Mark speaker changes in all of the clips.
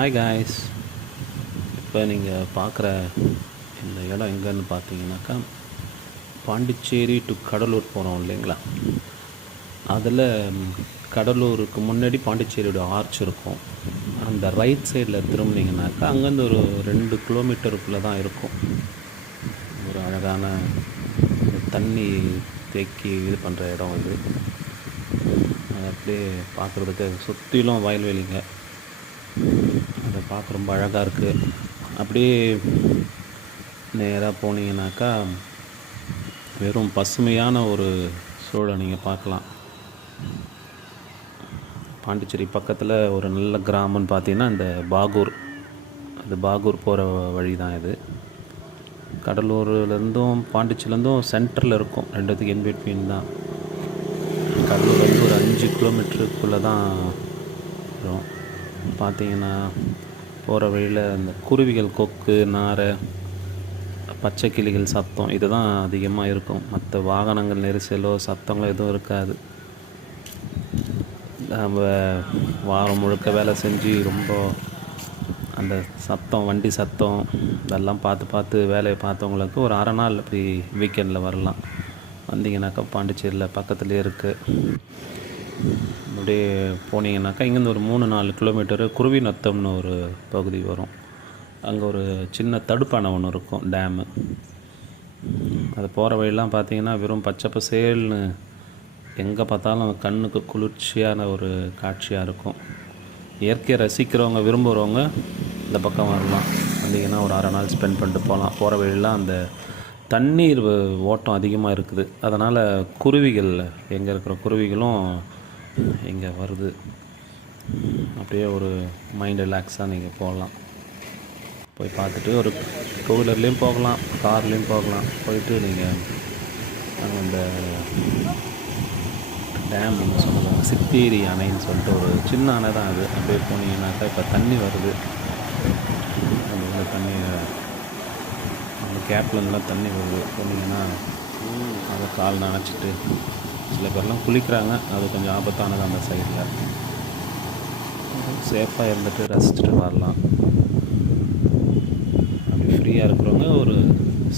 Speaker 1: Hi guys இப்போ நீங்கள் பார்க்குற இந்த இடம் எங்கேன்னு பார்த்தீங்கன்னாக்கா பாண்டிச்சேரி டு கடலூர் போகிறோம் இல்லைங்களா? அதில் கடலூருக்கு முன்னாடி பாண்டிச்சேரியோட ஆர்ச் இருக்கும். அந்த ரைட் சைடில் திரும்பினீங்கனாக்கா அங்கேருந்து ஒரு ரெண்டு கிலோமீட்டருக்குள்ளே தான் இருக்கும். ஒரு அழகான தண்ணி தேக்கி இது பண்ணுற இடம் இது. அது அப்படியே பார்க்குறதுக்கு சுற்றிலும் வயல்வெளிங்க. பார்க்க ரொம்ப அழகாக இருக்குது அப்படியே நேராக போனீங்கன்னாக்கா வெறும் பசுமையான ஒரு சூழலை நீங்கள் பார்க்கலாம். பாண்டிச்சேரி பக்கத்தில் ஒரு நல்ல கிராமம்னு பார்த்தீங்கன்னா இந்த பாகூர். அது பாகூர் போகிற வழி தான் இது. கடலூர்லேருந்தும் பாண்டிச்சிலேருந்தும் சென்டரில் இருக்கும். ரெண்டுத்துக்கு இன்பிட்வீன் தான். கடலூர்லேருந்து ஒரு அஞ்சு கிலோமீட்டருக்குள்ளே தான் வரும். பார்த்தீங்கன்னா போகிற வழியில் அந்த குருவிகள் கொக்கு நாரை பச்சை கிளிகள் சத்தம் இதுதான் அதிகமாக இருக்கும். மற்ற வாகனங்கள் நெரிசலோ சத்தங்களோ எதுவும் இருக்காது. நம்ம வாரம் முழுக்க வேலை செஞ்சு ரொம்ப அந்த சத்தம் வண்டி சத்தம் இதெல்லாம் பார்த்து பார்த்து வேலையை பார்த்தவங்களுக்கு ஒரு அரை நாள் இப்படி வீக்கெண்டில் வரலாம். வந்தீங்கன்னாக்கா பாண்டிச்சேரியில் பக்கத்துலேயே இருக்குது அப்படியே போனீங்கன்னாக்கா இங்கேருந்து ஒரு மூணு நாலு கிலோமீட்டரு குருவி நத்தம்னு ஒரு பகுதி வரும். அங்கே ஒரு சின்ன தடுப்பான ஒன்று இருக்கும் டேமு. அது போகிற வழியெல்லாம் பார்த்தீங்கன்னா வெறும் பச்சை பசேல்னு எங்கே பார்த்தாலும் கண்ணுக்கு குளிர்ச்சியான ஒரு காட்சியாக இருக்கும். இயற்கையை ரசிக்கிறவங்க விரும்புகிறவங்க இந்த பக்கம் வரலாம். வந்தீங்கன்னா ஒரு அரை நாள் ஸ்பெண்ட் பண்ணிட்டு போகலாம். போகிற வழியெல்லாம் அந்த தண்ணீர் ஓட்டம் அதிகமாக இருக்குது. அதனால் குருவிகள் எங்கே இருக்கிற குருவிகளும் இங்கே வருது. அப்படியே ஒரு மைண்ட் ரிலாக்ஸாக நீங்கள் போகலாம். போய் பார்த்துட்டு ஒரு டூ வீலர்லேயும் போகலாம் கார்லேயும் போகலாம். போயிட்டு நீங்கள் அந்த இந்த டேம் நீங்கள் சொல்லுவாங்க சித்தேரி அணைன்னு சொல்லிட்டு ஒரு சின்ன அணை தான் அது. அப்படியே போனீங்கன்னாக்கா இப்போ தண்ணி வருது. அந்த உள்ள தண்ணி அந்த கேப்லேருந்துலாம் தண்ணி வருது. போனீங்கன்னா அதை கால் நனைச்சிட்டு சில பேர்லாம் குளிக்கிறாங்க. அது கொஞ்சம் ஆபத்தானது அந்த சைடில் சேஃபாக இருந்துட்டு ரசிச்சுட்டு வரலாம். அப்படி ஃப்ரீயாக இருக்கிறவங்க ஒரு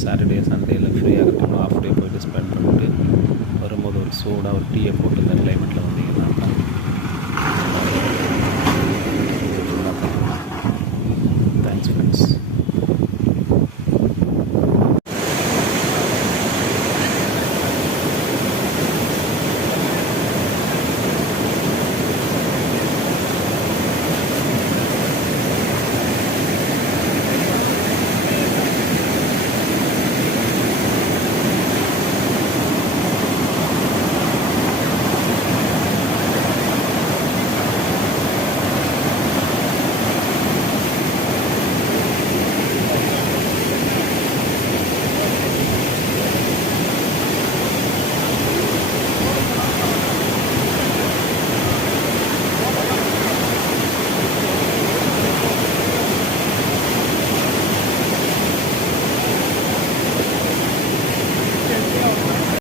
Speaker 1: சாட்டர்டே சண்டேயில் ஃப்ரீயாக இருக்கிறவங்க ஆஃப் டே போயிட்டு ஸ்பெண்ட் பண்ணிட்டு வரும்போது ஒரு சூடாக ஒரு டீயை போட்டு இந்த கிளைமேட்டில்